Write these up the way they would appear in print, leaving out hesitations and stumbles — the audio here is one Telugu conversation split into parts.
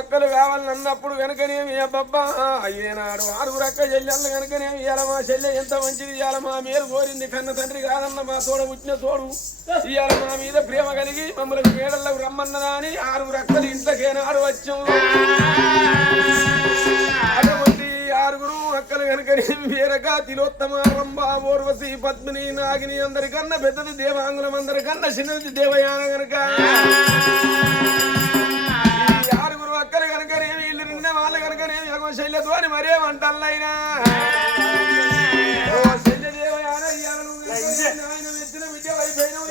అక్కలు కావాలన్నప్పుడు కనుకనేమి అబ్బబ్బా ఏనాడు 6 అక్క చెల్లెళ్ళు కనుకనేమి ఇవాళ మా చెల్లె ఎంత మంచిది ఇవాళ మా మేలు కోరింది కన్న తండ్రి కాదన్న మా తోడ పుట్టిన తోడు ఇవాళ మా మీద ప్రేమ కలిగి మమ్మల్ని మేడలకు రమ్మన్నదా అని 6 అక్కలు ఇంట్లోకేనాడు వచ్చాం. అటువంటి 6 అక్కలు కనుకనేమి వీరక తిలోత్తమ రంభ ఊర్వశి పద్మిని నాగిని అందరికన్నా పెద్దది దేవాంగులం అందరికన్నా చిన్నది దేవయాన కనుక అక్కలు కనుకనేమి ఇల్లు నిన్న వాళ్ళు కనుకనేమి శల్యతో అని మరేమంటాయినా శల్య దేవయాన ఆయన మెచ్చిన విద్య అయిపోయినావు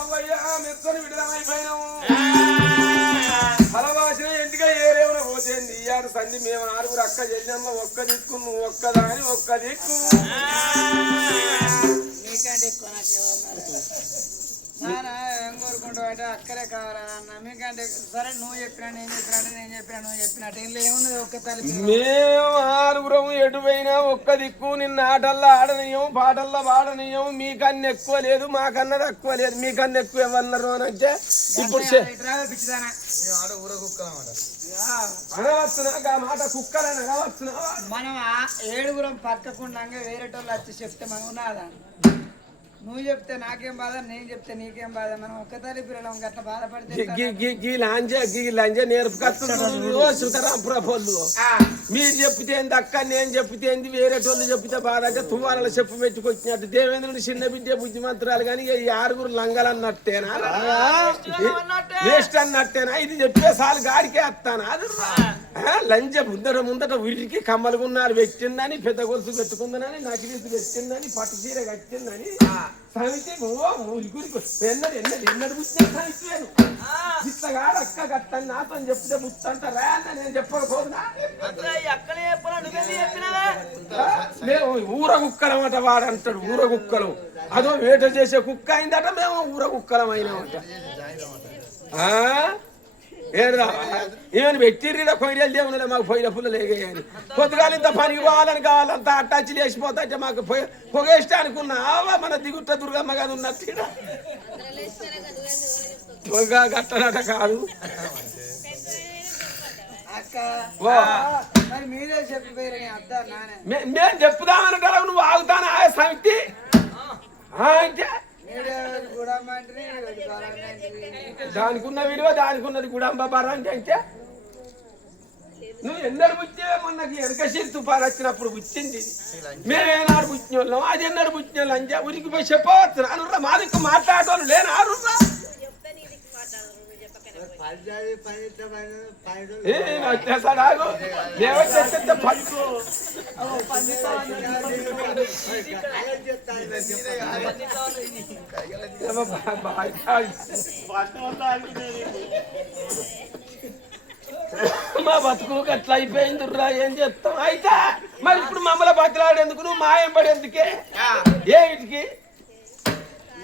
అవ్వయ్యా మెచ్చని విడమైపోయినావు ఫలవాసిన ఎందుక ఏరేమన పోతేంది ఇయ్యాడు సంధి మేము 6 అక్క చెల్లెమ్మ ఒక్క దిక్కు నువ్వు ఒక్కదాని ఒక్క దిక్కు మీకంటే ఎక్కువ ఏం కోరుకుంటావు అంటే అక్కడే కావాలన్న మీకంటే సరే నువ్వు చెప్పినా నేను చెప్పినా నువ్వు చెప్పినట్టు ఏం లేవున్నది ఒక్క తల్లి మేము 6 ఎటు పోయినా ఒక్క దిక్కు నిన్న ఆటల్లో ఆడనీయం పాటల్లో పాడనీయం మీకన్నా ఎక్కువ లేదు మాకన్నా తక్కువ లేదు మీకన్నా ఎక్కువ ఏమన్నారు అని అంటే ఇప్పుడు పిచ్చిదానా అనవచ్చునా మాట కుక్కలని అనవచ్చునా మనం 7 పక్కకుండా వేరేటోళ్ళు వచ్చి చెప్తే మనం ఉన్నాదా నువ్వు చెప్తే నాకేం బాధ నేను చెప్తే నీకేం బాధ మనం ఒక్క తల్లి పిల్లలం గట్ల బాధపడితే నేర్పుకొస్తున్నారాంపురపోళ్ళు మీరు చెప్తే ఏంది అక్క నేను చెప్తే ఏంది వేరేటోళ్ళు చెప్తే బాధ అంటే తువ్వాల చెప్పు పెట్టుకొచ్చినట్టు దేవేంద్రుడు చిన్న బిడ్డ బుద్ధిమంతురాలు కానీ ఈ 6 లంగలన్నట్టేనా వేస్ట్ అన్నట్టేనా ఇది చెప్పే సార్లు గాడికే వస్తానా అది లంజ ముందట ఉరికి కమ్మలుగున్నారు పెట్టిందని పెద్ద గొలుసు పెట్టుకుందని నకిలీసు పెట్టిందని పట్టు చీర కట్టిందని సమితి ఎన్నడు పుట్టిన సమితివేను ఇత్తగాడు అక్క కట్టని నాతో చెప్తే ముత్తంటారా అన్న నేను చెప్పకపోతున్నా ఊర కుక్కలం అట వాడు అంటాడు ఊర కుక్కలం అదో వేట చేసే కుక్క అయిందట మేము ఊర కుక్కలం అయినామట ఏడా ఏమైనా పెట్టిర్రీడా కొయ్యలు దేవుళ్ళ మాకు పొయ్యిల పుల్లలు ఎగాయని కొద్దిగాలు ఇంత పనికి పోవాలని కావాలంత అట్టాచి లేచిపోతే మాకు పొగేస్తా అనుకున్నావా మన దిగుట్ట దుర్గమ్మ గారు ఉన్నట్టు పొగ గట్టనట కాదు మేము చెప్పుదామనంటే నువ్వు ఆగుతానా సమితి అంటే దానికి ఉన్న విలువ దానికి ఉన్నది గుడంబ బర అంటే నువ్వు ఎన్నడు పుట్టినవే మొన్నకి వెనక సిరి తుపాలు వచ్చినప్పుడు పుట్టింది మేమేనాడు పుట్టిన వాళ్ళం అది ఎన్నడు పుట్టిన వాళ్ళు అంటే ఉరికి పోయి చెప్పవచ్చు అనుర్రా మా దిక్కు మాట్లాడటోళ్ళు లేని ఆరుర్రా వచ్చేసాడాగు లేవచ్చేస్తే పడుకో మా బతుకు అట్లా అయిపోయిందిరా ఏం చేస్తాం అయితే మరి ఇప్పుడు మమ్మల్ని బతులాడేందుకు నువ్వు మాయం పడేందుకే ఏ ఇంటికి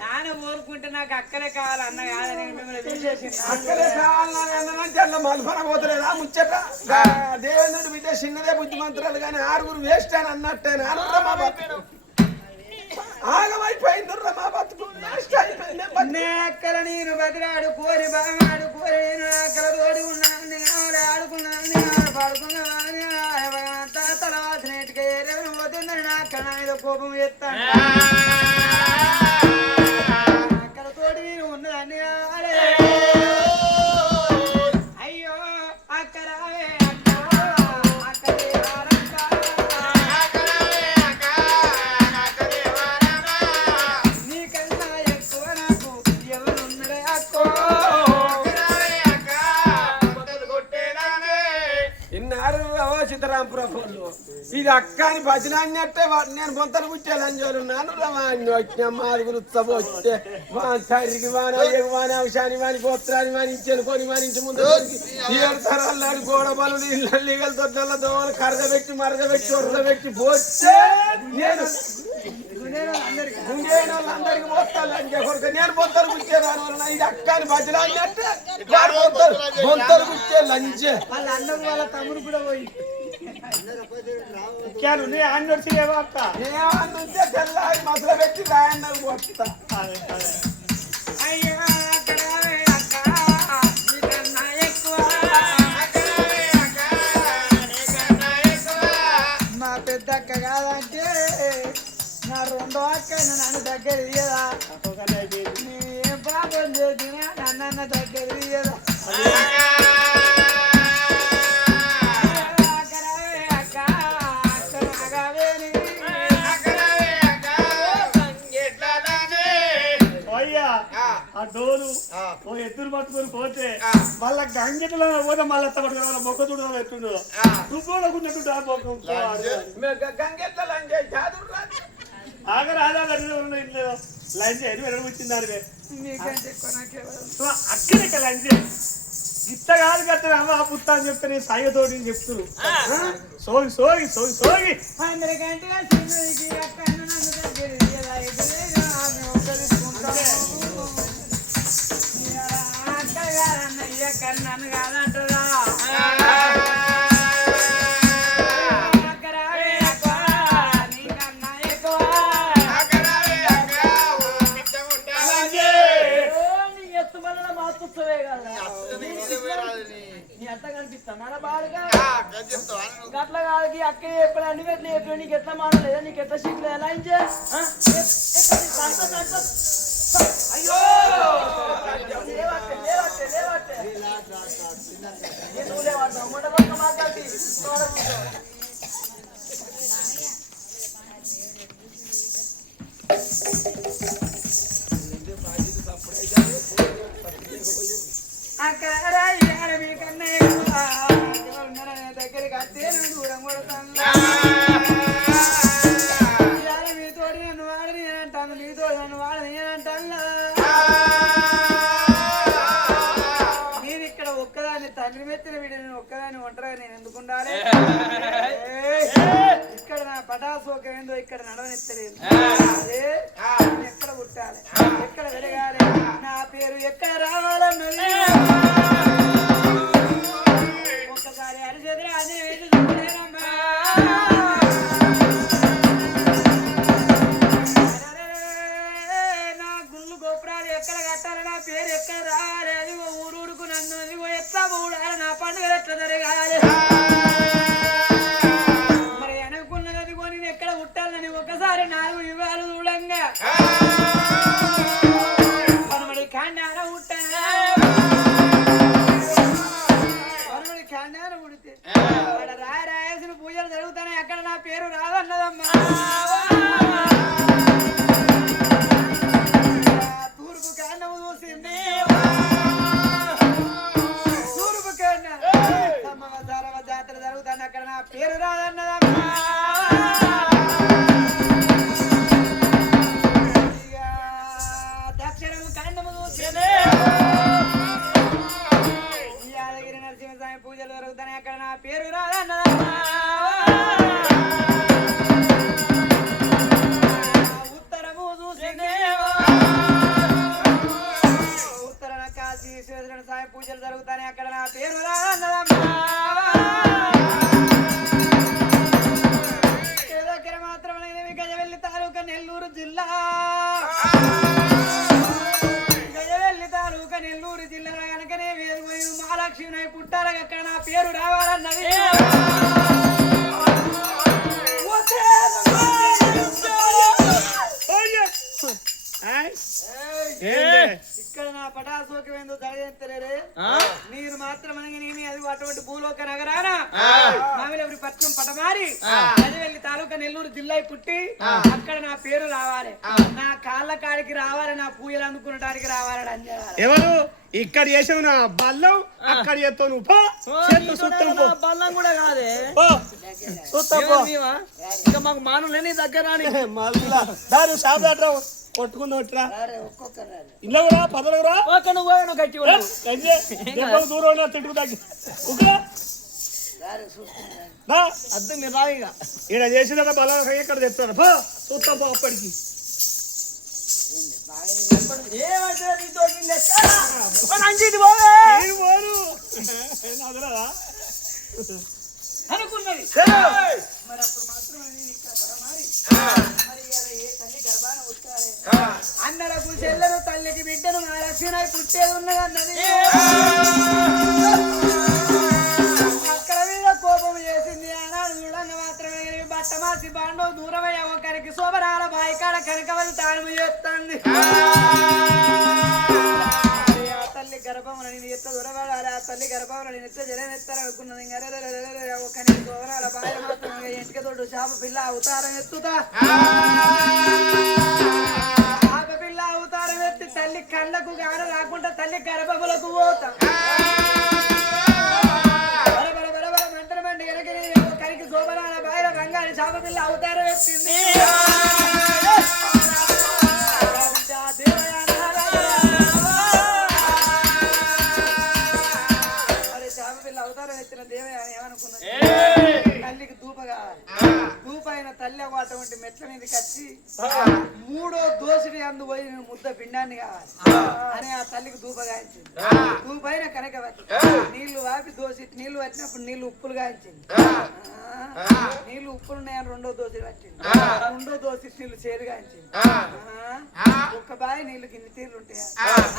నాన్న కోరుకుంటే నాకు అక్కడే కావాలి అన్న కాదని మిమ్మల్ని తీసేసింది అక్కడే కావాలంటే అట్లా మల్పన పోతలేదా ముచ్చట దేవేంద్రుడు బిడ్డ చిన్నదే బుద్ధిమంతురాలు కానీ 6 వేస్ట్ అని అన్నట్టేనా అనుర్రా మా బతుకు ఆగమైపోయిందిర్రా మా బతుకు అక్కల నేను బతిరాడు కోరి బాగాడు కోరి నేను అక్కల తోడి ఉన్నాను ఆడుకున్నాను పాడుకున్నాను తర్వాత నేటికి ఏరేమని పోతుందని నా అక్కడ మీద కోపం చేస్తాను అయ్యో అక్కరావే నీకన్నా ఎక్కువ నాకు ఎవరున్నడే అక్కో ఇన్నారు సీతారాంపురఫోళ్ళు ఇది అక్క అని భజన అన్నట్టే నేను బొంతలు కుట్టాను అంజోలు నాను వచ్చిన మారుగులు ఉత్సవం వస్తే సరికి వాన అంశాన్ని వాని గోత్రాన్ని వానించాను కొని వానించి ముందు 7 తరాలు గోడ బలు ఇళ్ళ తొట్టల దోమలు కరగబెట్టి మరగబెట్టి ఉరగబెట్టి పోతే నేను అందరికి పోతాను నేను బొంతలు కుచ్చేదాని వలన ఇది అక్క అని భజన అన్నట్టే బొంతలు కుచ్చే లంచే వాళ్ళ అన్నం వాళ్ళ తమ్ముడు కూడా పోయి తెల్లారి మసలు పెట్టి రాయన్న పోతా అయ్యా అక్కడ ఎక్కువ పెద్ద అక్క కాదంటే నా రెండో అక్క నన్ను దగ్గర తీయదా ఏం పాపం చేసినా నన్న దగ్గర తీయదా ఆ డోలు ఓ ఎత్తులు పట్టుకొని పోతే మళ్ళా గంగెట్లో పోతే మళ్ళీ పట్టుకుని వాళ్ళ మొక్క చూడడం ఎత్తుండో తుప్పోకుంటుంటే ఆగరా ఇంట్లో లంచ్ ఎన్ని వెనక వచ్చింది అక్కడికి లంచ్ ఇత్త కాదు కట్టా అమ్మ పుత్త అని చెప్తే నేను సాయితోటి చెప్తున్నారు సోగి సోగి సోగి సోగి అందరికంటే నన్ను కాదంటారా ఎత్తు వల్ల మాత్రమే కదా నీ అట్లా కనిపిస్తా మన బాగా అట్లా కాదు అక్క ఎప్పుడు అన్ని ఎట్లా ఎప్పుడు నీకు ఎట్లా మాడలేదా నీకు ఎట్లా షీట్లు ఎలా అయ్యో మాట్లాడి అక్కడ దగ్గరికి అత్తే దూరం కొడతాను మీతోటి నన్ను వాడని నేనంటాను మీతో నన్ను వాడని నేనంటాను నేను ఇక్కడ ఒక్కదాన్ని తండ్రి మెత్తిన వీడి నేను ఒక్కదాన్ని ఒంటరిగా నేను ఎందుకు ఉండాలి ఇక్కడ నా పటాసోకం ఏందో ఇక్కడ నడవనెత్తలేదు ఎక్కడ పుట్టాలి ఎక్కడ వెలగాలి నా పేరు ఎక్కడ రావాలన్నది ఒక్కసారి అరిచేది అది వేసి చూడలేనమ్మా నా గుళ్ళు గోపురాలు ఎక్కడ కట్టాలి నా పేరు ఎక్కడ రావాలి అది ఊరుకు నన్ను ఎట్లా ఊడాలి నా పండుగ ఎట్లా జరగాలి మరి అనుకున్నది కొని ఎక్కడ పుట్టాలని ఒకసారి 4 యుగాలు చూడంగా మనమడి కాండాన పుట్టానా మనమడి కాండాన పుడితే అక్కడ రాయరాయాల్సిన పూజలు జరుగుతాయి అక్కడ నా పేరు రాదన్నదమ్మా తూర్పు కాండము చూసింది తూర్పు కాండ సర్వ జాతర జరుగుతాను అక్కడ నా పేరు రాదన్నదమ్మా దక్షిణము కాండము చూసింది యాదగిరి నరసింహస్వామి పూజలు జరుగుతాయి అక్కడ నా పేరు రాదన్నదమ్మా ఉత్తరము చూసింది ఉత్తరన కాశీ విశ్వేశ్వర స్వామి పూజలు జరుగుతాయి అక్కడ నా పేరు రాదన్నదమ్మా దగ్గర మాత్రమే గజవెల్లి తాలూకా నెల్లూరు జిల్లా గజవెల్లి తాలూకా నెల్లూరు జిల్లాలో కనుకనే వేరుపోయి మహాలక్ష్మి పుట్టాలి అక్కడ నా పేరు రావాలన్నది ఇక్కడ నా పటాసోకం ఏందో తలెత్తలేరే మీరు మాత్రం నేమి అది అటువంటి భూలోక నగరాన మామిలవరి పట్నం పటమారి గజవెల్లి తాలూకా నెల్లూరు జిల్లా పుట్టి అక్కడ నా పేరు రావాలి నా కాళ్ళ కాడికి రావాలి నా పూజలు అందుకునడానికి రావాలని అంజాలి ఎవరు ఇక్కడ చేసావు నా బల్లం అక్కడ చేస్తావు నువ్వు బల్లం కూడా కాదే ఇంకా మాకు మానం లేని దగ్గర మళ్ళా దాని షాప్ కొట్టుకుందా ఇల్లు కూడా పదలురా దూరం తిట్టుకు తగ్గి అర్థం మీరు రాయిగా ఈయన చేసిన బలం ఎక్కడ తెస్తాను చూస్తాం పో అప్పటికి అనుకున్నది మరి అప్పుడు మాత్రమే అన్నలకు చెల్లెను తల్లికి బిడ్డను మా లక్ష్మణ పుట్టేది ఉన్నది అన్నది అక్కడ మీద కోపం చేసింది ఆనాడు చూడన్న మాత్రమే బట్ట మాట పడాలి ఆ తల్లి గర్భంలో నేను ఎత్త జలం ఎత్తారనుకున్నది ఒక నేను గోవరాల బాయ మాత్రం ఇంటికి తోడు చేప పిల్ల అవతారం ఎత్తుతా చేప పిల్ల అవతారం ఎత్తి తల్లి కళ్ళకు గాన రాకుండా తల్లి గర్భములకు పోతా మంత్రమండి కరికి గోవరాల బాయ రంగాన్ని చేప పిల్ల అవతారం ఎత్తింది అవతారం ఎత్తిన దేవయ్య ఏమనుకున్నది తల్లికి దూప కావాలి దూప అయిన తల్లి అటువంటి మెట్ల మీదకి వచ్చి మూడో దోసిడి అందు పోయి ముద్ద పిండాన్ని కావాలి అని ఆ తల్లికి దూప గాయించింది దూప అయిన కనుక నీళ్లు వాపి దోసి నీళ్లు వచ్చినప్పుడు నీళ్లు ఉప్పులు గాయించింది నీళ్లు ఉప్పులున్నాయని రెండో దోసిడి వచ్చింది రెండో దోసి నీళ్లు చేరు గాయించింది ఒక్క బాయి నీళ్లు గిన్ని తీర్లు ఉంటాయా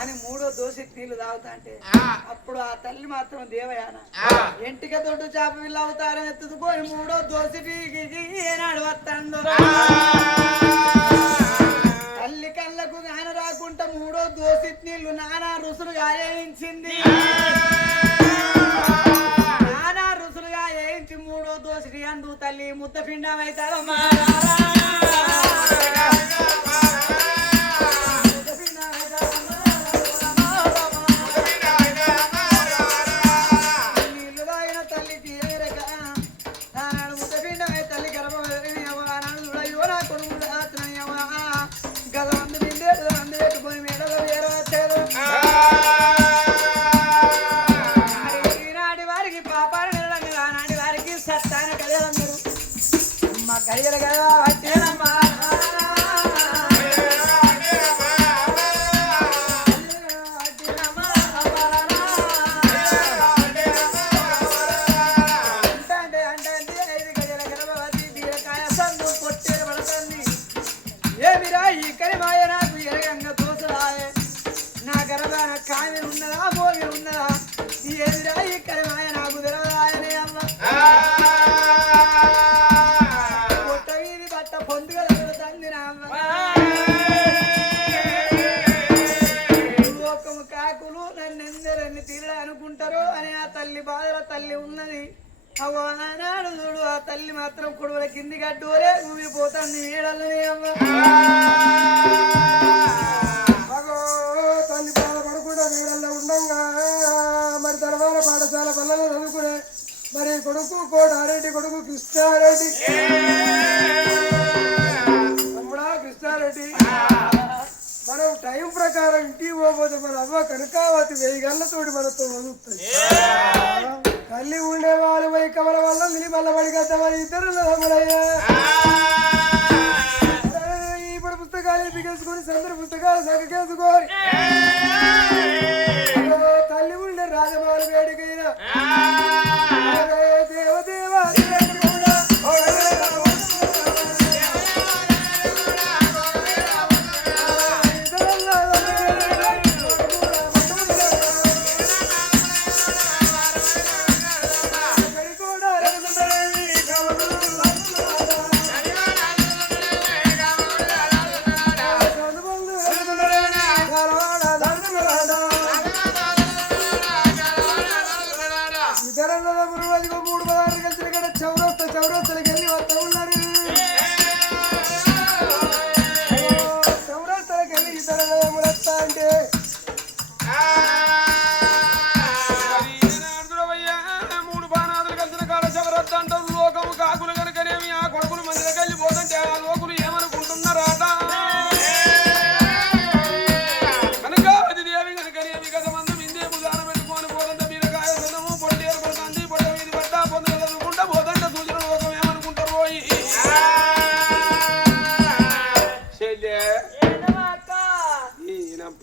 అని మూడో దోసి నీళ్లు తాగుతా అంటే అప్పుడు ఆ తల్లి మాత్రం దేవయాన ఎంటిక దొడ్డు చేప పిల్ల అవతారం ఎత్తుకుపోయి మూడో దోసిటి ఏనాడు వస్తాడు తల్లి కళ్ళకు గాన రాకుండా మూడో దోసి నీళ్లు నానా రుసులుగా వేయించింది నానా రుసులుగా వేయించి మూడో దోసిటి అందు తల్లి ముద్ద పిండం అవుతాడమ్మా అనుకుంటారు అని ఆ తల్లి బాధల తల్లి ఉన్నది అవ్వనాడు చూడు ఆ తల్లి మాత్రం కొడువుల కింది గడ్డోరే ఊగిపోతుంది నీడల్ని తల్లి బాధపడకుండా నీడల్లో ఉండంగా మరి తర్వాత పాఠశాల పిల్లలు చదువుకునే మరి కొడుకు కోటారెడ్డి కొడుకు కృష్ణారెడ్డి తమ్ముడా కృష్ణారెడ్డి మనం టైం ప్రకారం ఇంటికి పోతే మన అవ్వ కనకావతి 1000 గంటలతోటి మనతో వదులుతుంది తల్లి ఉండేవాళ్ళు పోయి కమల వల్ల నిలిమల్ల పడిగద్దామని ఇద్దరు ఇప్పుడు పుస్తకాలు ఎదిగేసుకొని సందరు పుస్తకాలు సగకేసుకొని తల్లి ఉండే రాజమాలు వేడికైనా దేవదేవ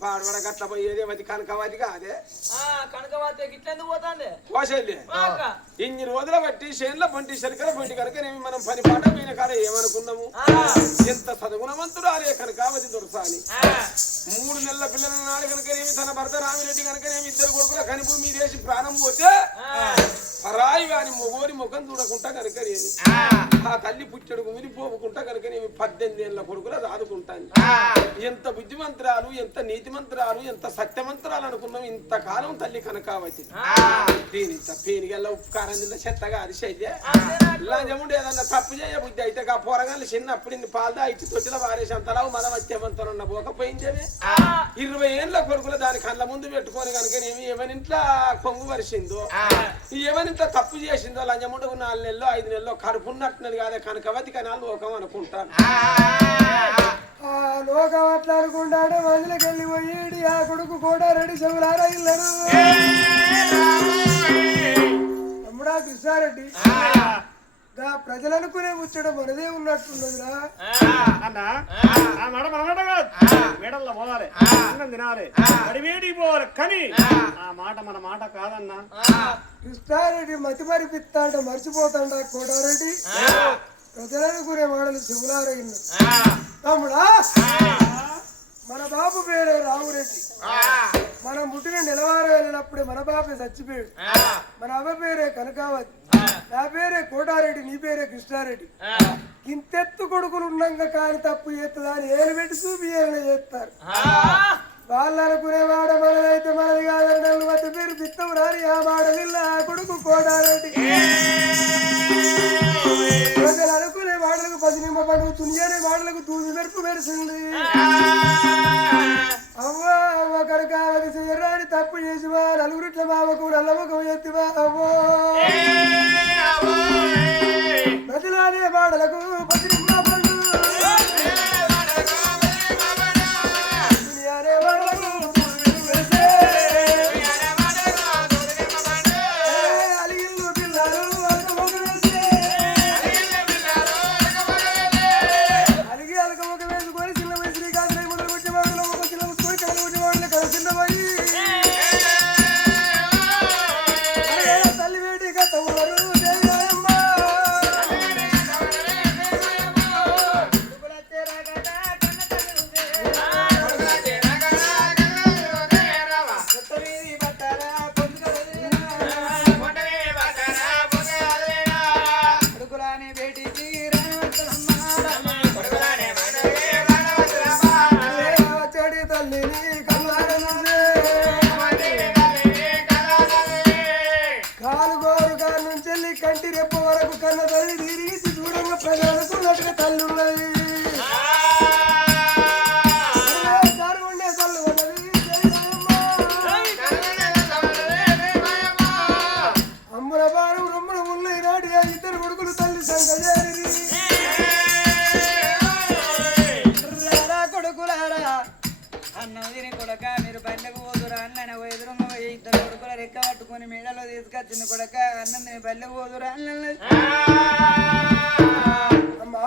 పాడవడగట్ల పోయేదేమది కనకవాది కాదే కనకవాతి గిట్లెందుకు పోతాంది పోసేది ఇన్ని రోజుల బట్టి చేనుల పంటి శనికల పంటి కనుకనేమి మనం పని పాట పోయిన కాడ ఏమనుకున్నాము ఎంత సద్గుణవంతుడు అరే కనకావతి దొరసాని 3 నెలల పిల్లల నాడు కనుకనేమి తన భర్త రామిరెడ్డి కనుకనేమి 2 కొడుకుల కనిపు మీదేసి ప్రాణం పోతే పరాయి గాని మొగోని ముఖం చూడకుండా కనుకనేమి ఆ తల్లి పుట్టడు మిలిపోకుండా కనుకనేమి 18 ఏళ్ళ కొడుకులు అది ఆదుకుంటాను. ఎంత బుద్ధిమంత్రాలు, ఎంత నీతి మంత్రాలు, ఎంత సత్యమంత్రాలు అనుకున్నాం. ఇంతకాలం తల్లి కనకావతి దీని పేరుగల్ల ఉపకారం తిన్న చెత్తగా అది శైల్య లంజముండి ఏదన్నా తప్పు చేయ బుద్ధి అయితే ఆ పోరగాళ్ళు చిన్నప్పుడు ఇన్ని పాలదా ఇచ్చి తొచ్చిల వారేసి అంతలావు మన వచ్చేమంతరన్న పోకపోయిందేమే 20 ఏళ్ళ కొడుకులు దాని కళ్ళ ముందు పెట్టుకొని కనుకనేమి ఎవరింట్లో కొంగు వరిసిందో ఎవరింట్లో తప్పు చేసిందో లంజముండకు 4 నెలలో 5 నెలలో కడుపున్నట్టున్నది కాదే కనకవతి కనాలు లోకం అనుకుంటాను. లోకం అట్లా అనుకుంటాడు. మందులకి వెళ్ళి పోయి ఆ కొడుకు కూడా రెడీ చెవులారా ఇల్లను తమ్ముడా కృష్ణారెడ్డి ప్రజలనుకునే ముచ్చడం మనదే ఉన్నట్టున్నదిరా అన్నా. ఆ మాట మన మాట కాదు, మేడల్లో పోవాలి, అన్నం తినాలి, అడివేడికి పోవాలి, కానీ ఆ మాట మన మాట కాదన్నా. కృష్ణారెడ్డి మతి మరిపిస్తాంట మర్చిపోతాండ కోటారెడ్డి ప్రజలనుకునే మాటలు చెవులారా ఇల్లు. తమ్ముడా మన బాబు పేరే రామురెడ్డి. మనం పుట్టిన నెలవారు వెళ్ళినప్పుడే మన బాబే చచ్చిపోయాడు. మన అవ్వ పేరే కనకావతి, నా పేరే కోటారెడ్డి, నీ పేరే కృష్ణారెడ్డి. ఇంతెత్తు కొడుకులు ఉన్నాక కాని తప్పు చేస్తుందా అని ఏలు పెట్టి చూపి ఏమైనా చేస్తారు. వాళ్ళు అనుకునే వాడ మనదైతే మనది కాదని వద్ద పేరు పిత్తం రాని ఆ వాడలిల్ల ఆ కొడుకు కోటారెడ్డి. ప్రజలు అనుకునే వాడలకు 10 నిమ్మ పండుగ తునియనే వాడలకు తూది మెరుపు మెరిసింది. అవ్వా అవ్వ కనకావతి చేయరాని తప్పు చేసివా నలుగురిట్ల మామకు నల్లముఖం ఎత్తివా అవ్వో ప్రజలానే వాడలకు 10 నిమ్మ పండు తునియనే వాడలకు కంటి రెప్ప వరకు కన్న తల్లి తిరిగి దూరంగా ప్రజలకు తల్లున్నది. అమ్ముల భారం రొమ్ముల ఉన్నాయి నాటి ఇద్దరు కొడుకులు తల్లి సంగజారి కొడుకులారా అన్నం తిని కొడక మీరు పల్లెకు పోదురా అన్న ఎదురుగా పోయి 2 కొడుకుల రెక్క పట్టుకొని మేడలో తీసుకొచ్చింది కొడక అన్నం తిని పల్లెకు పోదురా అన్న. అమ్మా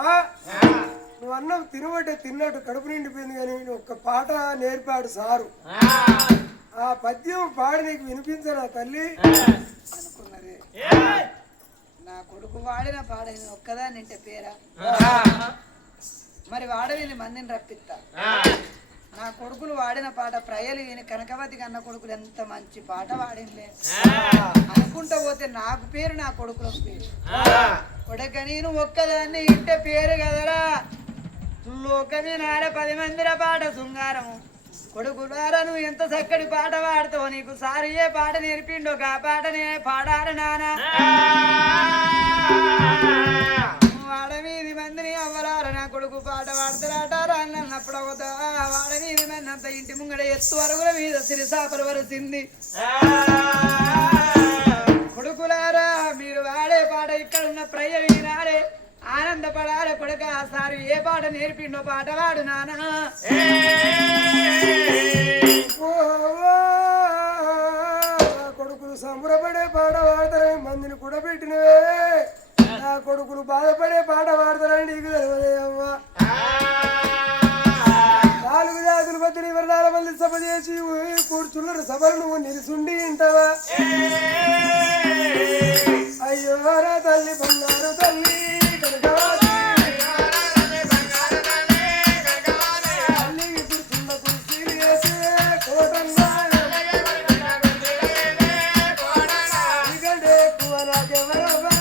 నువ్వు అన్నం తినబట్టే తిన్నట్టు కడుపు నిండిపోయింది కానీ ఒక్క పాట నేర్పాడు సారు. ఆ పద్యం పాడి నీకు వినిపించరా తల్లి అనుకున్నది. నా కొడుకు వాడిన పాడైంది ఒక్కదాన్ని ఇంటే పేరా మరి వాడలేని మందిని రప్పిస్తా. నా కొడుకులు వాడిన పాట ప్రయలు విని కనకవతి కన్న కొడుకులు ఎంత మంచి పాట వాడిందే అనుకుంటా పోతే నాకు పేరు నా కొడుకుల పేరు కొడక నేను ఒక్కదాన్ని ఇంటే పేరు కదరా లోకమే నాడ 10 మందిర పాట శృంగారము కొడుకులారా నువ్వు ఎంత చక్కటి పాట పాడతావు నీకు సారి ఏ పాట నేర్పిండో ఆ పాటనే పాడారు నానా వాడమీది మందిని అవ్వరారు నా కొడుకు పాట పాడతారాటారా అన్నప్పుడు వాడమీది మంది అంత ఇంటి ముంగడ ఎత్తు అరుగుల మీద సిరిసాపరు వరసింది. కొడుకులారా మీరు వాడే పాట ఇక్కడ ఉన్న ప్రయ వినారే ఆనందపడాలి కొడుక సారి ఏ పాట నేర్పిండో పాట వాడు నానా కొడుకులు సంబరపడే పాట వాడతారే మందిని కూడా పెట్టినవే నా కొడుకులు బాధపడే పాట పాడతారండి నీకు తెలియదే అమ్మా. 4 జాతులు 14 మంది సభ చేసి కూర్చున్నారు సభలు నువ్వు నిలుసుండి ఇంటవా అయ్యో రా తల్లి బంగారు తల్లి తల్లి కూర్చున్న కుర్చీలు వేసి కోటన్నా ఇగడే ఎక్కువ నాకెవరవా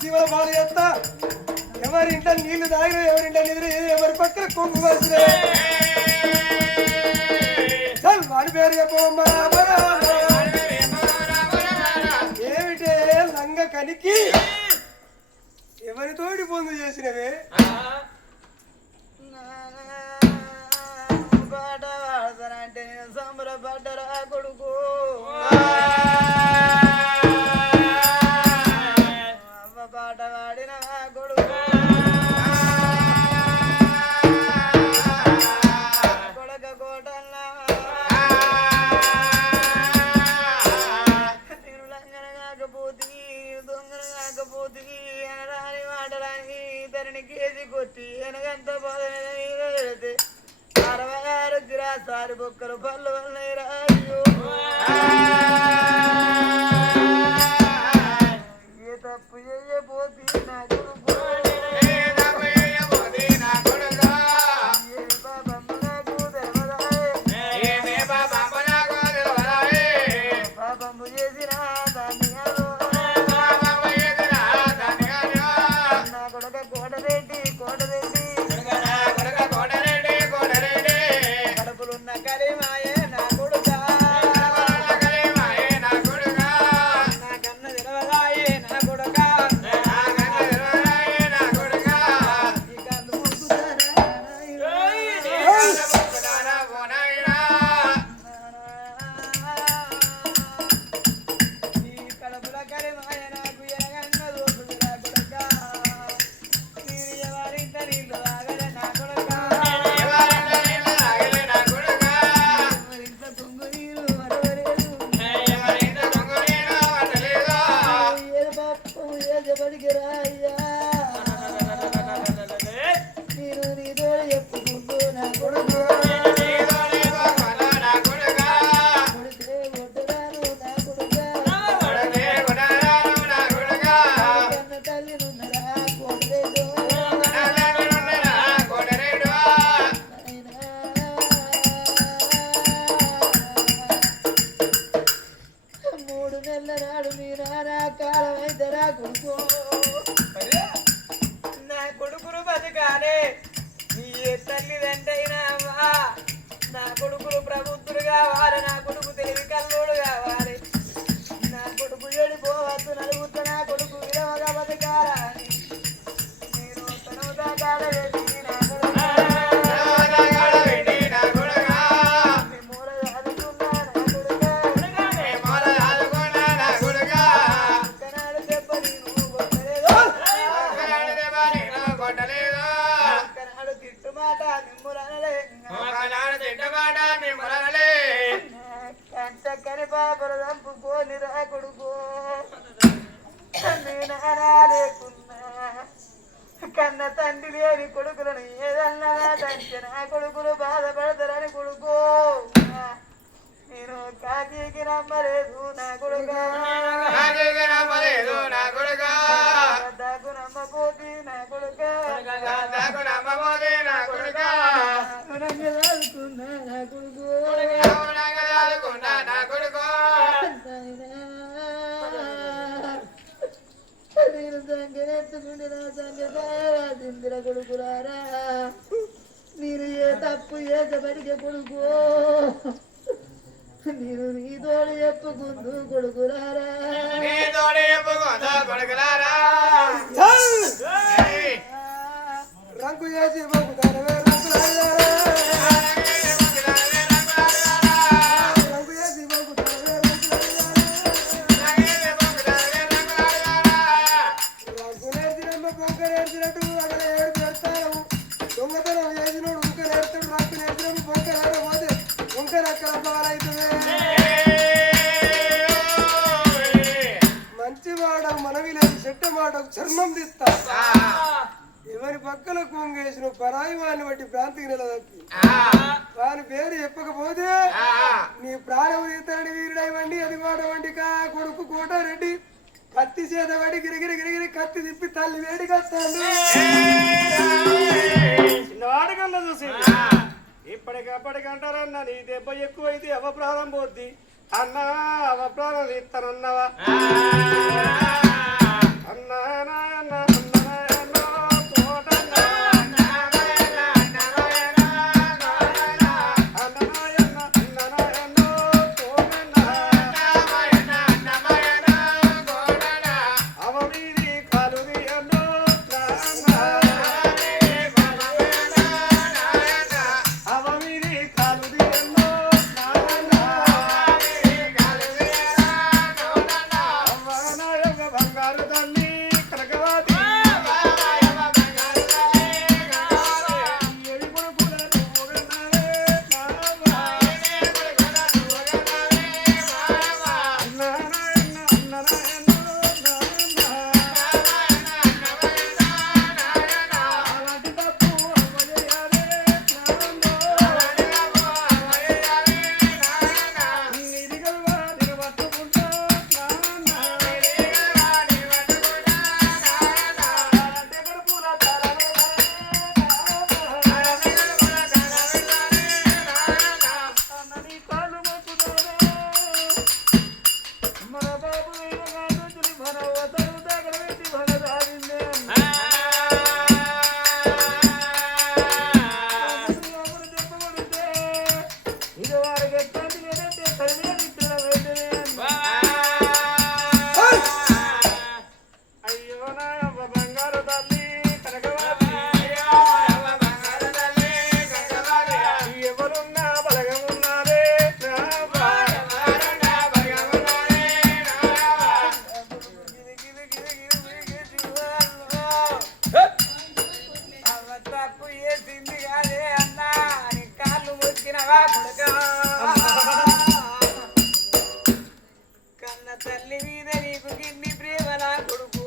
శివల బాలు చేస్తా ఎవరింట నీళ్లు తాగిన ఎవరింట నిద్ర ఎవరి పక్కన కొంగు వచ్చిన వాడి పేరు చెప్పమ్మా ఏమిటే లంగ కనికి ఎవరితోటి పొందు చేసినవే పాట వాడతానంటే నేను సంబరపడ్డరా కొడుకు పాట వాడిన కొడుకు కొడక కోటల్లా నేను లంగన కాకపోతే దొంగన కాకపోతే అనరాని మాటరాని ఇతరుని కేసి కొట్టి వెనకంత పోతే 66 గిరాసారి బొక్కలు పళ్ళు వల్లే రాజు ఏ తప్పు చేయబోతే నా కొడుకు ఏ పాపమ్మ నాకు తెలవదాయే పాపమ్మ చేసిన దాన్ని నా కొడుక కోటరెడ్డి కడుపులున్న కలిమాయే నా కొడుక నా కన్న తెలవదాయే నా కొడుక ఈ కళ్ళు ఈ కడుపుల కలిమాయ నాకు ఎనగన్న దోసుకురా కొడుక మీరు ఎవరింత నీళ్ళు తాగలే నా కొడుక ఎవరింత తుంగు నీళ్ళు వరవలేదు ఏది పాపం ఏది బడికిరా అయ్యా నేను నీతో చెప్పుకుంటూ నా కొడుకు కొడితే కొట్టరాను నా కొడుక కన్న తల్లి నున్నరా కొడలేదు మూడు నెలల నాడు మీ నాన్న కాలం అయితే రా కొడుకు నా కొడుకులు బతకాలే నీ తల్లిదంటైనా నా కొడుకులు ప్రబుద్ధులు కావాలి నా కొడుకు తెలివి కల్లోడు కావాలి నా కొడుకు ఏడిపోవద్దు నలుగుతూ నా కొడుకు విలువగా బతకాలని నేను తనవుతా కాడవేసి నా కొడుకు మీ మూల చదువుకున్నా నా కొడుక ఒక్కనాడు దెబ్బ నేను కొట్టలేదు ఒక్కనాడు తిట్టుమాట మిమ్ములనలే కంటక్కని పాపలు చంపుకోని రా కొడుకు నేను లేకున్నా కన్న తండ్రి లేని కొడుకులను ఏదన్నా తంచి నా కొడుకులు బాధపడతారని కొడుకు నేను కాకీకి నమ్మలేదు నా కొడుక దాకు నమ్మపోతే నా కొడుక రంగదాలుకున్నా నా కొడుకు నేను సంగెత్తుకుంటే నా సంగతిందిర కొడుకులారా మీరు ఏ తప్పు చేసబడికే కొడుకు నేను నీ తోడు చెప్పుకుందు కొడుకులారా రంగు చేసి మొక్కుతానవే రంగులారా రంగు చేసి మొక్కుతానవే రంగు నేర్చినమ్మ పొంక నేర్చినట్టు అక్కడ ఏడు పెడతాను దొంగతనం చేసినోడు ఉంక నేర్తాడు రంగు నేర్చినప్పుడు పొంక నేర్చకపోతే ఉంక అక్కడ అవుతుంది మాటకు చర్మం తీస్తా ఎవరి పక్కన కొంగేసిన పరాయి వాడిని బట్టి ప్రాంతికి నిలదొక్కి వాని పేరు చెప్పకపోతే నీ ప్రాణం తీస్తాడు వీరుడై వండి అది మాట వండి కొడుకు కోటారెడ్డి కత్తి చేత పడి గిరిగిరి గిరిగిరి కత్తి తిప్పి తల్లి వేడి కట్టాడు చిన్నవాడికల్లా చూసి ఇప్పటికప్పటికంటారన్న నీ దెబ్బ ఎక్కువైతే అవ ప్రాణం పోద్ది అన్నా అవ ప్రాణం ఇస్తానన్నవా అన్నా నాయన్న కన్న తల్లి మీద నీకు గిన్ని ప్రేమ నా కొడుకు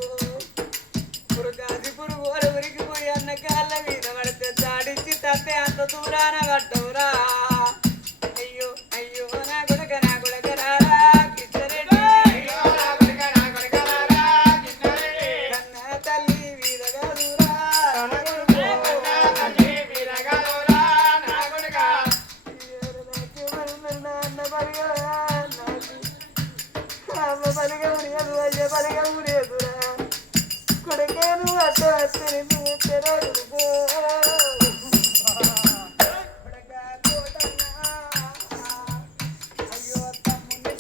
పురుగాసి పురుగు ఊరికి పోయి అన్న కాళ్ళ మీద పడితే చాడించి తత్తే అంత దూరాన పడ్డవురా అయ్యో అయ్యో నా కొడుక రారా కిష్టరెడ్డి కన్న తల్లి వీరగా దూరా అన్న బలిగా అమ్మ బలిగా ఉరియదు అయ్య బలిగా ఉరియదురా కొడుకేను అడ్డ వచ్చి తెరడుకో అయ్యో తమ్ముని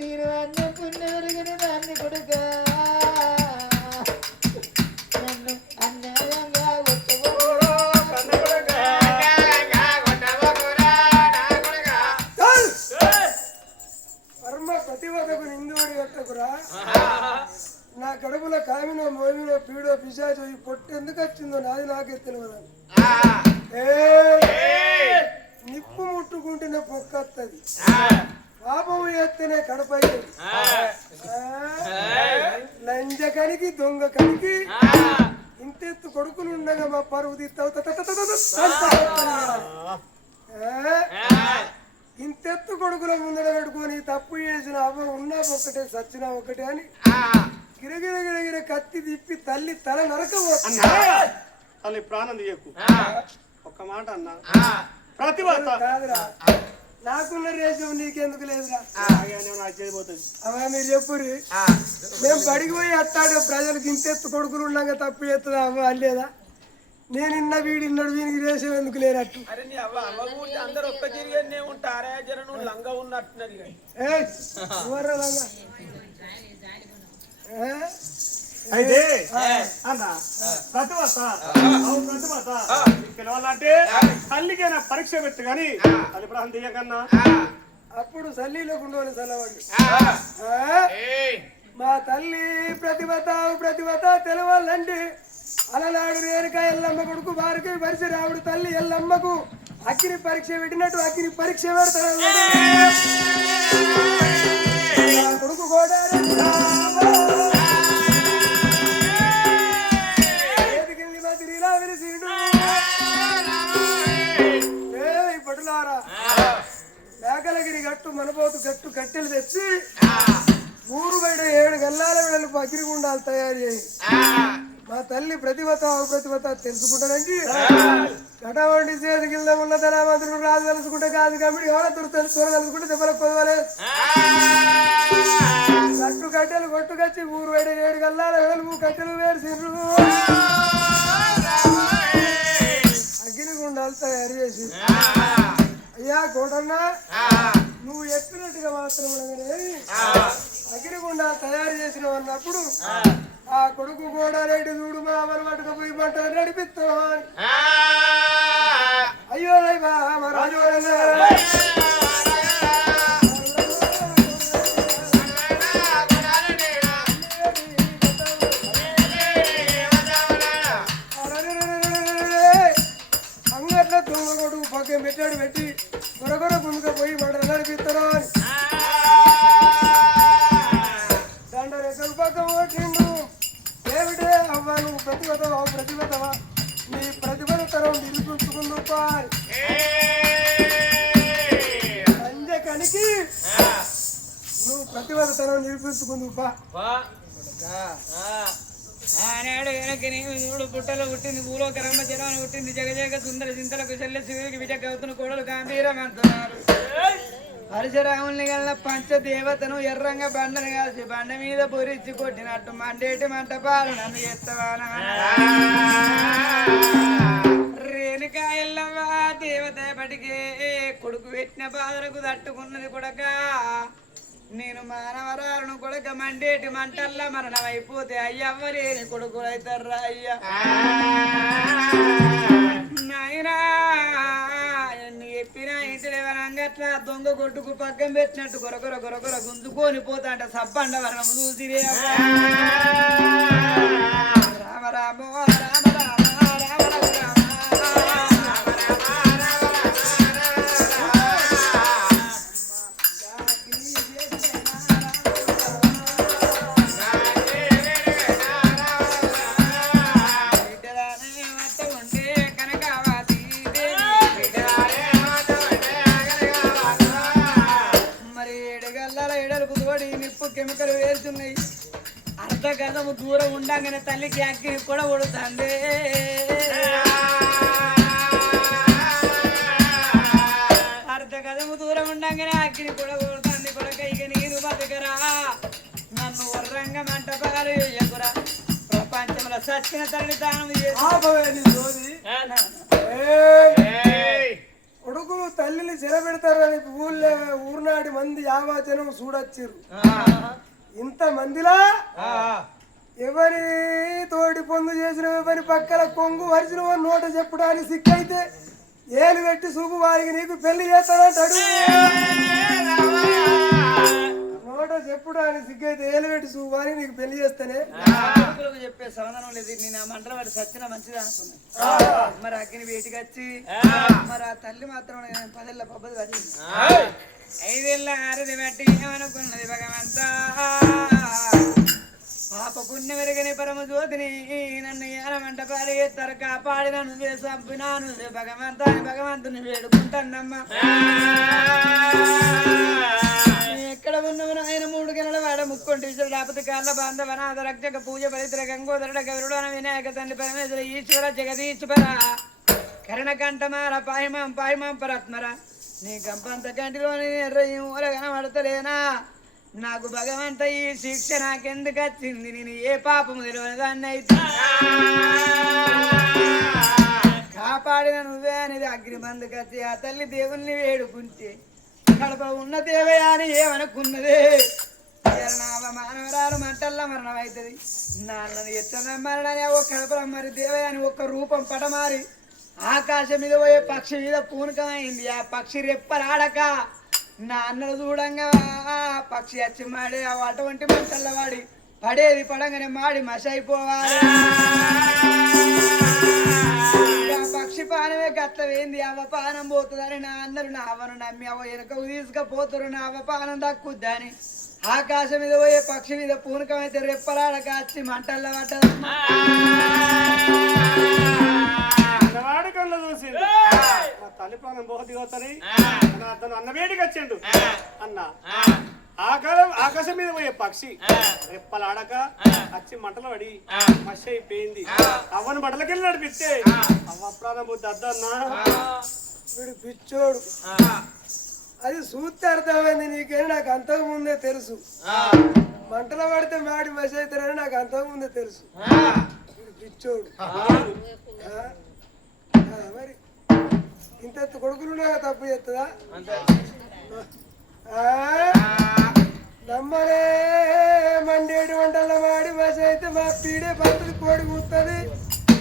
నేను అన్న పుణ్యవరగని దాన్ని కొడుక నన్ను అన్యాయంగా వర్మ ప్రతివదకు నిందుడి కట్టకురా నా కడుపులో కామినో మోమినో పీడో పిశాచో ఈ పొట్టు ఎందుకు వచ్చిందో నాది నాకే తెలియదు నిప్పు ముట్టుకుంటేనే పొక్కత్తది పాపం ఎత్తేనే కడపై లంజ కనికి దొంగ కనికి ఇంతెత్తు కొడుకులు ఉండగా మా పరువు ఇంతెత్తు కొడుకుల ముందర పెట్టుకొని తప్పు చేసిన అవ్వ ఉన్నా ఒకటే సచ్చినా ఒకటే అని గిరగిర గిరగిర కత్తి తిప్పి తల్లి తల నరకపోతుంది తల్లి ప్రాణం తీయకు ఒక్క మాట అన్నా ప్రతిభత కాదురా నాకున్న రేషం నీకెందుకు లేదురా నాకు చేయబోతుంది అవా మీరు చెప్పురి మేము బడికి పోయి అట్టాడు ప్రజలకు ఇంతెత్తు కొడుకులు ఉండగా తప్పు చేస్తుందా అవ్వ అల్లేదా నేను ఇన్న వీడిన్నాడు వీనికి రేషం ఎందుకు లేనట్టు అరే నీ అవ్వ అవ్వ ఊరికి అందరు ఒక్క తిరిగి ఉంటారే జర నువ్వు లంగా ఉన్నట్టున్నది లంగా అయితే అన్న ప్రతిభత ప్రతిభత పిలవాలంటే తల్లికైనా పరీక్ష పెట్టు కానీ తల్లి ప్రాణం తీయకన్నా అప్పుడు సల్లీలో ఉండవని సలవాడు మా తల్లి ప్రతిభత తెలవాలంటే అలనాడు రేణుకా ఎల్లమ్మ కొడుకు వారికి పరిశరాముడు తల్లి ఎల్లమ్మకు అగ్ని పరీక్ష పెట్టినట్టు అగ్ని పరీక్ష పెడతాడు కొడుకు కూడా పటులారా మేకలగిరి గట్టు మనపోతు గట్టు కట్టెలు తెచ్చి ఊరు బయట 7 గల్లాల వెడల్పు అగ్నిగుండాలు తయారు చేయి మా తల్లి ప్రతిభత తెలుసుకుంటానండి కటవండి చేతి కింద ఉన్న ధనవంతుడు రాజు తెలుసుకుంటే కాదు కాబట్టి తెలుసుకుంటే దెబ్బలు కొదవాలి గట్టు కట్టెలు కొట్టుకొచ్చి ఊరు బయట 7 గల్లాల వెడల్పు కట్టెలు వేరు అగ్నిగుండాలు తయారు చేసి అయ్యా కోటన్న నువ్వు చెప్పినట్టుగా మాత్రం అగ్నిగుండాలు తయారు చేసినావు అన్నప్పుడు ఆ కొడుకు కూడా రేటు చూడు మా అమరు పట్టుకపోయి మంటలు నడిపిస్తాం అయ్యో రాజు అంగట్ల దొంగ కొడుకు పక్కన పెట్టాడు పెట్టి కొరకొర ముందుకు పోయి మంటలు నడిపిస్తారు దండరెక్కలు పక్క ఓటిండు ఏమిటే అవ్వ నువ్వు ప్రతిభతవా నీ ప్రతిభతనం నిరూపించుకుందు సంజకనికి నువ్వు ప్రతిభతనం నిరూపించుకుందు ఆనాడు వెనక్కి నేను చూడు పుట్టలో పుట్టింది భూలోక రమ్మ జనాన్ని పుట్టింది జగజగ సుందర చింతలకు చెల్లె శివుడికి విజయ కవుతున్న కోడలు గాంభీరం అంటున్నారు పరశురాముల్ని గల పంచదేవతను ఎర్రంగా బండను కాసి బండ మీద పొరిచ్చి కొట్టినట్టు మండేటి మంటపాలు నన్ను ఎత్తవానా రేణుకా ఎల్లవ్వ దేవత పటికే కొడుకు పెట్టిన బాధలకు తట్టుకున్నది కొడక నేను మానవరాలను కొడక మండేటి మంటల్లా మరణం అయిపోతే అయ్యవ్వలేని కొడుకులు అవుతారా అయ్యా నాయనా ఎన్ని చెప్పినా ఇంటి దొంగ కొట్టుకు పక్కన పెట్టినట్టు కొరకొర గుంజుకొని పోతా అంటే సబ్బండ వరణం చూసిరే రామ రామ రామ రామ రామ రామ కెమికల్ వేరుతున్నాయి అర్ధ గజము దూరం ఉండగానే తల్లికి అగ్గి కూడా ఉడుతుంది అర్ధ గజము దూరం ఉండగానే అగ్గిని కూడా ఉడుతుంది కొడక ఇక నేను బతకరా నన్ను వర్రంగా మంటపగాలు ఎగురా ప్రపంచంలో సచ్చిన తల్లి దానం కొడుకులు తల్లిని చెరబెడతారు అని ఊరినాటి మంది యావజనం చూడొచ్చారు ఇంత మందిలా ఎవరి తోటి పొందు చేసిన ఎవరి పక్కల కొంగు వరిసిన వారు నోట చెప్పడానికి సిక్కైతే ఏలు పెట్టి చూపు వారికి నీకు పెళ్లి చేస్తానంటాడు నోట చెప్పడానికి సిగ్గైతే ఏలు పెట్టి చూపు వారికి నీకు పెళ్లి చేస్తానే చెప్పే సమాధానం లేదు నేను ఆ మంటలు వాటి సచ్చిన మంచిది అనుకున్నా మరి అగ్ని వేటికి వచ్చి మరి ఆ తల్లి మాత్రం 10 ఏళ్ళ పబ్బది పట్టింది 5 ఏళ్ళ ఆరది బట్టి ఏమనుకున్నది భగవంతా పాప పుణ్య మెరుగని పరమ జ్యోతిని నన్ను ఏనమంట పారేస్తారు కాపాడిన నువ్వే చంపినా నువ్వే భగవంతుని వేడుకుంటానమ్మా ఎక్కడ ఉన్నావు ఆయన 3 గెలల వాడ ముక్కొంటి విషయాలు రాపతి కాళ్ళ బాంధవ నాథ రక్షక పూజ పవిత్ర గంగోదరుడ గౌరుడ వినాయక తండ్రి పరమేశ్వర ఈశ్వర జగదీశ్వర కరణకంఠమార పాయమాం పరాత్మర నీ గంపంత కంటిలోని ఎర్రయ్యం కనబడతలేనా నాకు భగవంత ఈ శిక్ష నాకెందుకు వచ్చింది నేను ఏ పాపము తెలియని దాన్ని అయితే కాపాడిన నువ్వే అనేది అగ్నిబంధకు వచ్చి ఆ తల్లి దేవుణ్ణి వేడుకుంటే కడప ఉన్న దేవయా అని ఏమనుకున్నదే మానవరాలు మంటల్లా మరణం అవుతుంది నాన్నని ఎత్తనమ్మరణని ఓ కడప మరి దేవయాని ఒక్క రూపం పటమారి ఆకాశం మీద పోయే పక్షి మీద పూనకమైంది ఆ పక్షి రెప్పరాడక నా అన్నలు చూడంగా పక్షి వచ్చి మాడి అటువంటి మంటల్లో వాడి పడేది పడంగానే మాడి మష అయిపోవాలి పక్షి పానమే గట్ల వేంది అవ్వ పానం పోతుందని నా అన్నలు నా అవ్వను నమ్మి అవ్వ వెనకకు తీసుకుపోతారు నా అవ్వ పానం దక్కుద్దని ఆకాశం మీద పోయే పక్షి మీద పూనకమైతే రెప్పలాడ కాచి మంటల్లో పడ్డదమ్మా వాడి కళ్ళు చూసి మా తల్లి ప్రాణం బోహతి అవుతాయి తను అన్న వేడికి వచ్చిండు అన్న ఆకాశం మీద పోయే పక్షి రెప్పలాడక వచ్చి మంటలు పడి మష అయిపోయింది అవ్వను మంటలకెళ్ళి నడిపిస్తే అవ్వ ప్రాణం బుద్ధి అద్దన్నా వీడు పిచ్చోడు అది చూస్తే అర్థమైంది నీకేనా నాకు అంతకు ముందే తెలుసు మంటలు పడితే మాడి మసి అవుతారని నాకు అంతకు ముందే తెలుసు వీడు పిచ్చోడు మరి ఇంత కొడుకులు తప్పు చేస్తుందా నమ్మలే మండేడు వంటల మాడి మసి అయితే మా పీడే పద్ధతి కోడి కూస్తుంది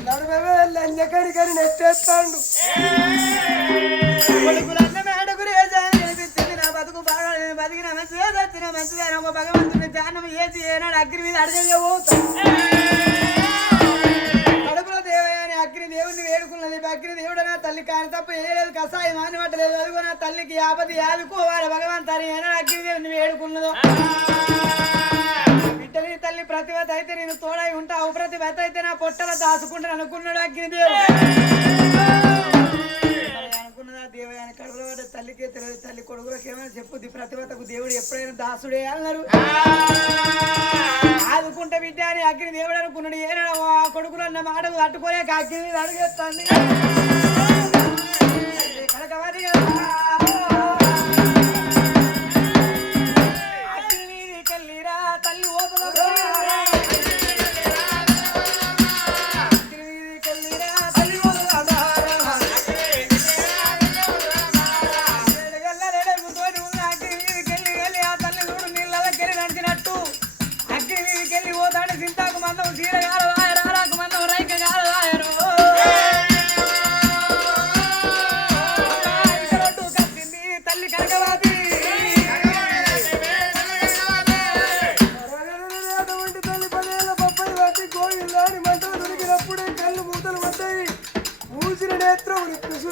నడవే లంజకడి కానీ నెట్టేస్తాడు బతుకు బాగా బతికిన మంచిగా చచ్చిన మంచిగా ఒక భగవంతుని ధ్యానం ఏది ఏనాడు అగ్ని మీద అడగ పోతాం కడుపులో దేవయాని అగ్ని దేవుడిని వేడుకున్నది అగ్ని దేవుడు నా తల్లి కాని తప్ప ఏలేదు కషాయం మాని పట్టలేదు అదిగో నా తల్లికి ఆపది ఆదుకోవాలి భగవంతాన్ని ఏనాడు అగ్ని దేవుడిని వేడుకున్నదో బిడ్డని తల్లి ప్రతిభత అయితే నేను తోడై ఉంటావు ప్రతిభత అయితే నా పొట్టల దాచుకుంటాను అనుకున్నాడు అగ్నిదేవుడు అనుకున్నదా దేవయాని కడుపులో పడ్డ తల్లికే తెలియదు తల్లి కొడుకులకు ఏమైనా చెప్పుద్ది ప్రతిభతకు దేవుడు ఎప్పుడైనా దాసుడే అన్నారు ఆదుకుంటే బిడ్డ అని అగ్ని దేవుడు అనుకున్నాడు ఏనాడు ఆ కొడుకులు అన్న మాటకు తట్టుకోలేక అగ్ని మీద అడుగేస్తుంది కనకవది అగ్ని మీదికి వెళ్ళిరా తల్లి ఓతదా చింతాకు మందం చీర కాదు రారాకు మందం రైక కాదు కట్టింది తల్లి కనకవాది తల్లి 10 ఏళ్ళ పప్పని పట్టి గోవిందాని మంటలు దొరికినప్పుడే కళ్ళు మూతలు పడ్డాయి మూసిన నేత్రం